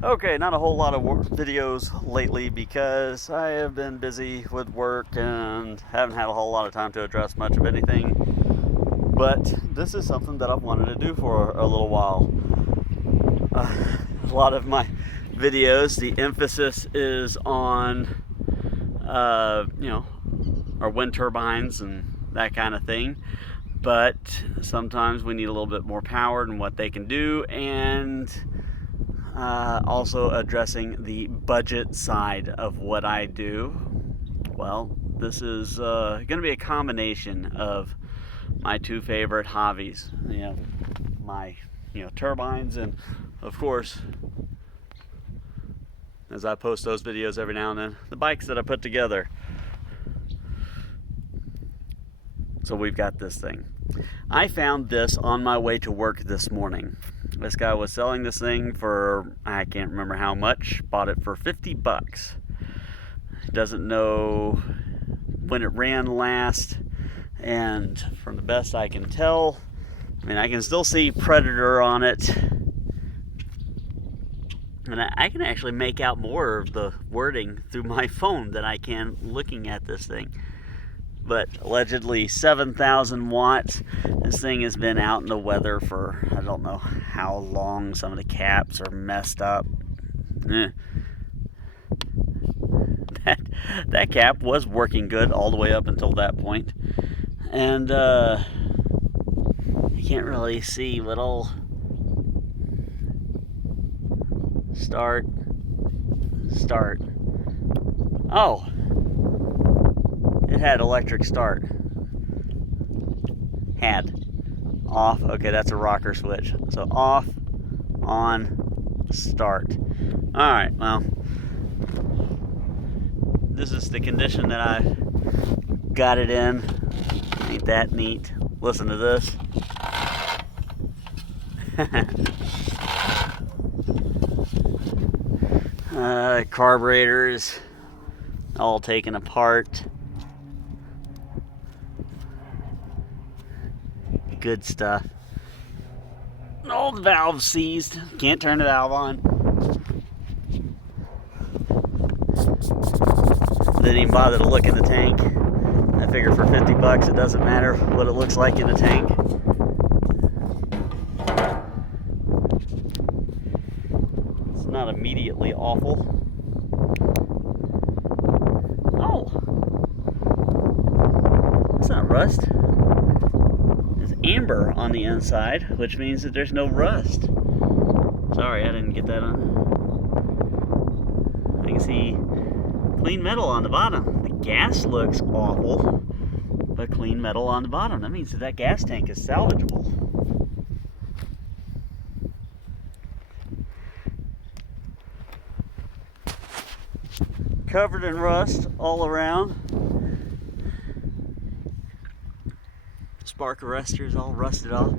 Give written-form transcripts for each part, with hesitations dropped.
Okay, not a whole lot of videos lately because I have been busy with work and haven't had a whole lot of time to address much of anything. But this is something that I've wanted to do for a little while. A lot of my videos, the emphasis is on, our wind turbines and that kind of thing. But sometimes we need a little bit more power than what they can do, and also addressing the budget side of what I do. Well, this is going to be a combination of my two favorite hobbies. My turbines, and of course, as I post those videos every now and then, the bikes that I put together. So we've got this thing. I found this on my way to work this morning. This guy was selling this thing for, I can't remember how much, bought it for 50 bucks. Doesn't know when it ran last, and from the best I can tell, I can still see Predator on it, and I can actually make out more of the wording through my phone than I can looking at this thing. But allegedly 7,000 watts. This thing has been out in the weather for I don't know how long. Some of the caps are messed up. That cap was working good all the way up until that point. And you can't really see little start. Oh, it had electric start. Had. Off. Okay, that's a rocker switch. So off, on, start. Alright, well, this is the condition that I got it in. Ain't that neat? Listen to this. Carburetors all taken apart. Good stuff. All the valves seized. Can't turn the valve on. Didn't even bother to look in the tank. I figure for 50 bucks it doesn't matter what it looks like in the tank. It's not immediately awful. Oh, that's not rust. There's amber on the inside, which means that there's no rust. Sorry, I didn't get that on. I can see clean metal on the bottom. The gas looks awful, but clean metal on the bottom. That means that gas tank is salvageable. Covered in rust all around. Spark arrestor's all rusted off.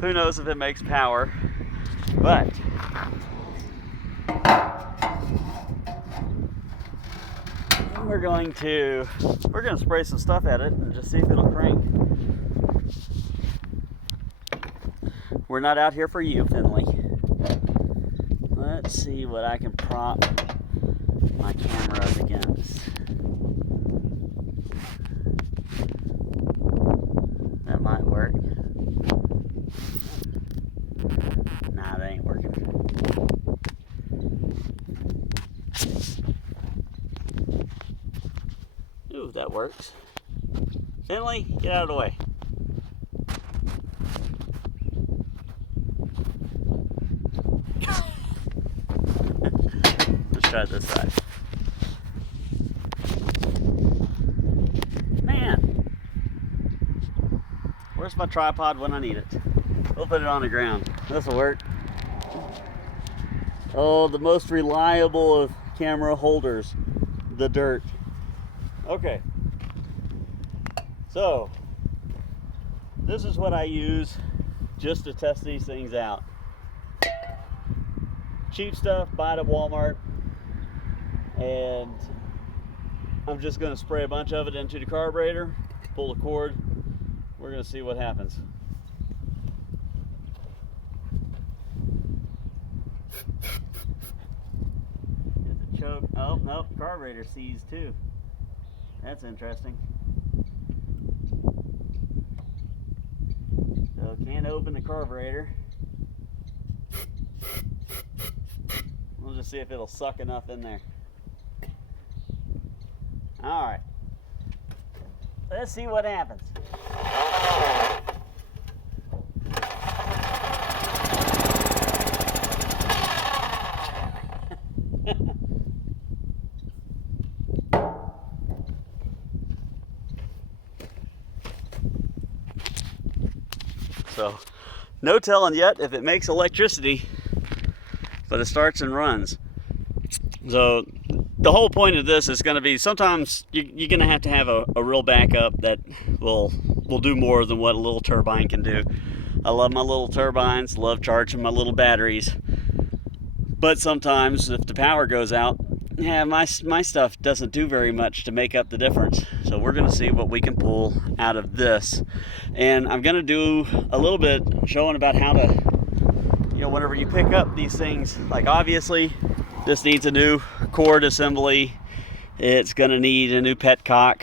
Who knows if it makes power, but we're going to spray some stuff at it and just see if it'll crank. We're not out here for you, Finley. Let's see what I can prop my camera up against. That might work. Nah, that ain't working. Ooh, that works. Finley, get out of the way. Let's try this side. Man, where's my tripod when I need it? We'll put it on the ground. This'll work. Oh, the most reliable of camera holders, the dirt. Okay, so this is what I use just to test these things out. Cheap stuff, buy it at Walmart, and I'm just going to spray a bunch of it into the carburetor, pull the cord. We're going to see what happens. choke. Oh, nope, carburetor seized too. That's interesting. So can't open the carburetor. We'll just see if it'll suck enough in there. All right. Let's see what happens. So, no telling yet if it makes electricity, but it starts and runs. So, the whole point of this is going to be sometimes you're going to have a real backup that will do more than what a little turbine can do. I love my little turbines, love charging my little batteries, but sometimes if the power goes out, yeah, my stuff doesn't do very much to make up the difference. So we're going to see what we can pull out of this, and I'm going to do a little bit showing about how to, whenever you pick up these things, like obviously this needs a new cord assembly, it's going to need a new petcock,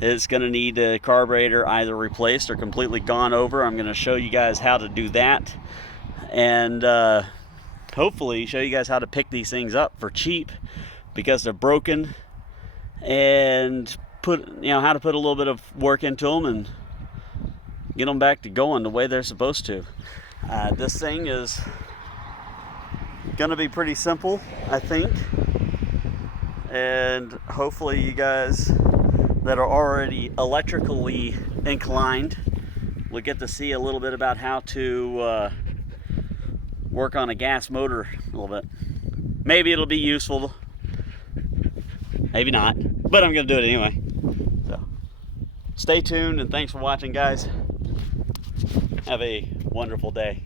it's going to need a carburetor either replaced or completely gone over. I'm going to show you guys how to do that, and hopefully show you guys how to pick these things up for cheap because they're broken, and how to put a little bit of work into them and get them back to going the way they're supposed to. This thing is gonna be pretty simple, I think, and hopefully you guys that are already electrically inclined will get to see a little bit about how to work on a gas motor a little bit. Maybe it'll be useful, maybe not, but I'm gonna do it anyway. So stay tuned, and thanks for watching, guys. Have a wonderful day.